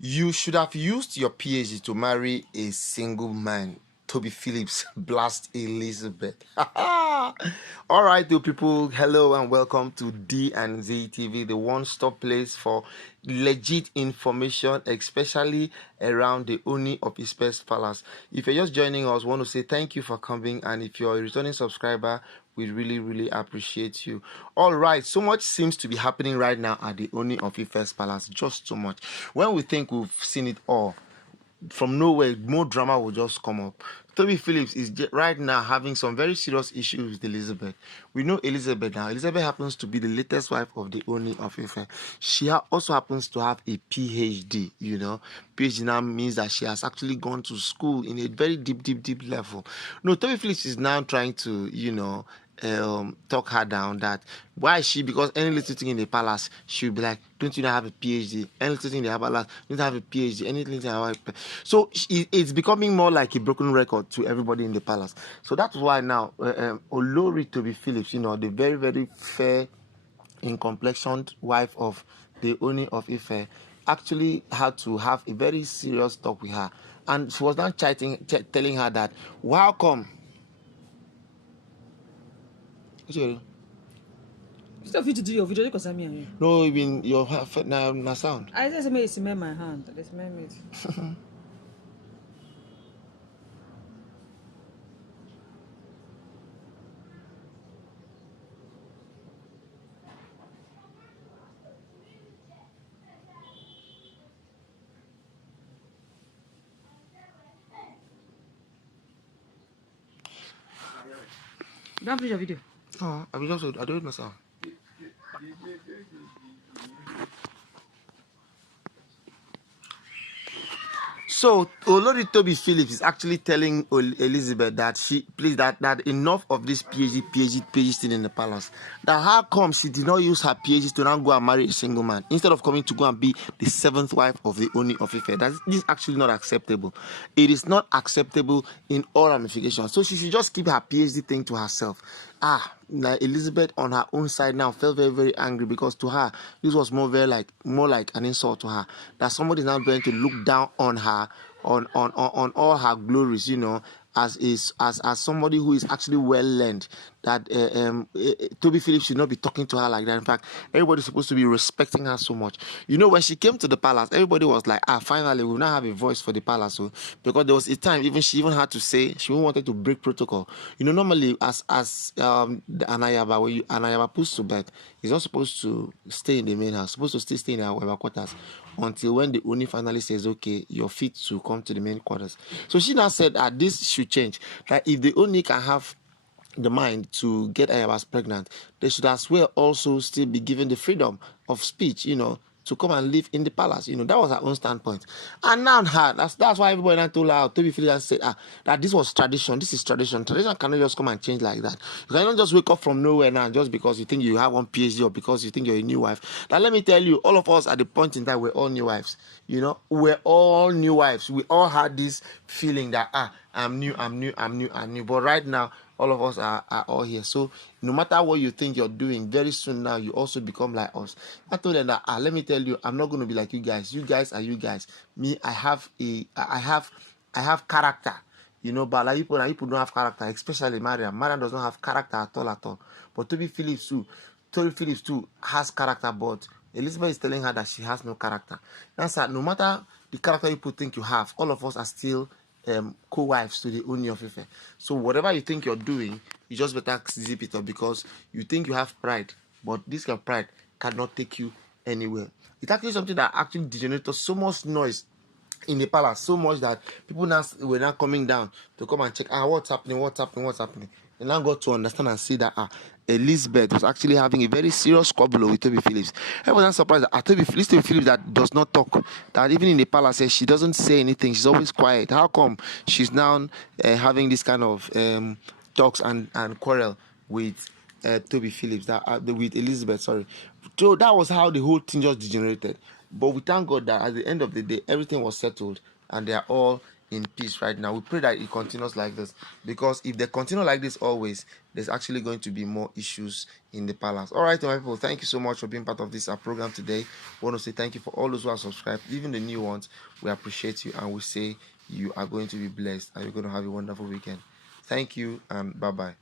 You should have used your PhD to marry a single man. Toby Phillips, blast Elizabeth. All right, you people, hello and welcome to D and Z TV, the one-stop place for legit information, especially around the Ooni of his best palace. If you're just joining us, want to say thank you for coming, and if you're a returning subscriber, we really appreciate you. All right, so much seems to be happening right now at the Ooni of Ife's palace, just so much. When we think we've seen it all, from nowhere, more drama will just come up. Toby Phillips is right now having some very serious issues with Elizabeth. We know Elizabeth now. Elizabeth happens to be the latest wife of the Ooni of Ife. She also happens to have a PhD, you know. PhD now means that she has actually gone to school in a very deep level. No, Toby Phillips is now trying to, you know, talk her down. That why is she, because any little thing in the palace she'll be like, don't you not have a PhD? Any little thing in the palace, don't have a PhD? Anything in the palace. So it's becoming more like a broken record to everybody in the palace. So that's why now Olori Tobi Phillips, you know, the very fair in complexioned wife of the Ooni of Ife, actually had to have a very serious talk with her, and she was now telling her that, how come? Still fit to do your video because I'm here. No, even your na sound. I just made it my hand. Let's make it. Don't finish your video. Oh, I do it myself. So Olori Tobi Phillips is actually telling Elizabeth that that enough of this PhD thing in the palace. That how come she did not use her PhD to now go and marry a single man instead of coming to go and be the seventh wife of the Ooni of Ife. This is actually not acceptable. It is not acceptable in all ramifications. So she should just keep her PhD thing to herself. Now Elizabeth on her own side now felt very angry, because to her this was more like an insult to her, that somebody is now going to look down on her, on all her glories, you know, as somebody who is actually well learned. That Toby Phillips should not be talking to her like that. In fact, everybody's supposed to be respecting her so much. You know, when she came to the palace, everybody was like, finally we'll now have a voice for the palace. So, because there was a time she even had to say she wanted to break protocol. You know, normally as Anayaba, when Anayaba puts to bed, he's not supposed to stay in the main house, supposed to stay in our quarters until when the Ooni finally says, okay, you're fit to come to the main quarters. So she now said that this should change. That if the Ooni can have the mind to get Ayabas pregnant, they should as well also still be given the freedom of speech, you know, to come and live in the palace. You know, that was her own standpoint. And now that's why everybody now told her, Toby Phillips said, that this was tradition. This is tradition. Tradition cannot just come and change like that. You cannot just wake up from nowhere now just because you think you have one PhD or because you think you're a new wife. Now let me tell you, all of us at the point in time, we're all new wives. You know, we're all new wives. We all had this feeling that I'm new. But right now, all of us are all here. So no matter what you think you're doing, very soon now you also become like us. I told them that let me tell you, I'm not going to be like you guys. You guys are you guys. Me, I have character. You know, but like people don't have character, especially Mariam. Mariam does not have character at all. But Toby Phillips too has character, but Elizabeth is telling her that she has no character. That's that. No matter the character people think you have, all of us are still co-wives to the Ooni of Ife. So whatever you think you're doing, you just better zip it up, because you think you have pride, but this kind of pride cannot take you anywhere. It's actually something that actually degenerated so much noise in the palace, so much that people now were now coming down to come and check what's happening. And now got to understand and see that Elizabeth was actually having a very serious squabble with Toby Phillips. Everyone was surprised that Toby Phillips that does not talk, that even in the palace she doesn't say anything, she's always quiet. How come she's now having this kind of talks and quarrel with Toby Phillips, with Elizabeth, sorry. So that was how the whole thing just degenerated. But we thank God that at the end of the day, everything was settled and they are all in peace right now. We pray that it continues like this, because if they continue like this always, there's actually going to be more issues in the palace. All right, my people, thank you so much for being part of this program today. We want to say thank you for all those who are subscribed, even the new ones. We appreciate you, and we say you are going to be blessed and you're going to have a wonderful weekend. Thank you, and bye-bye.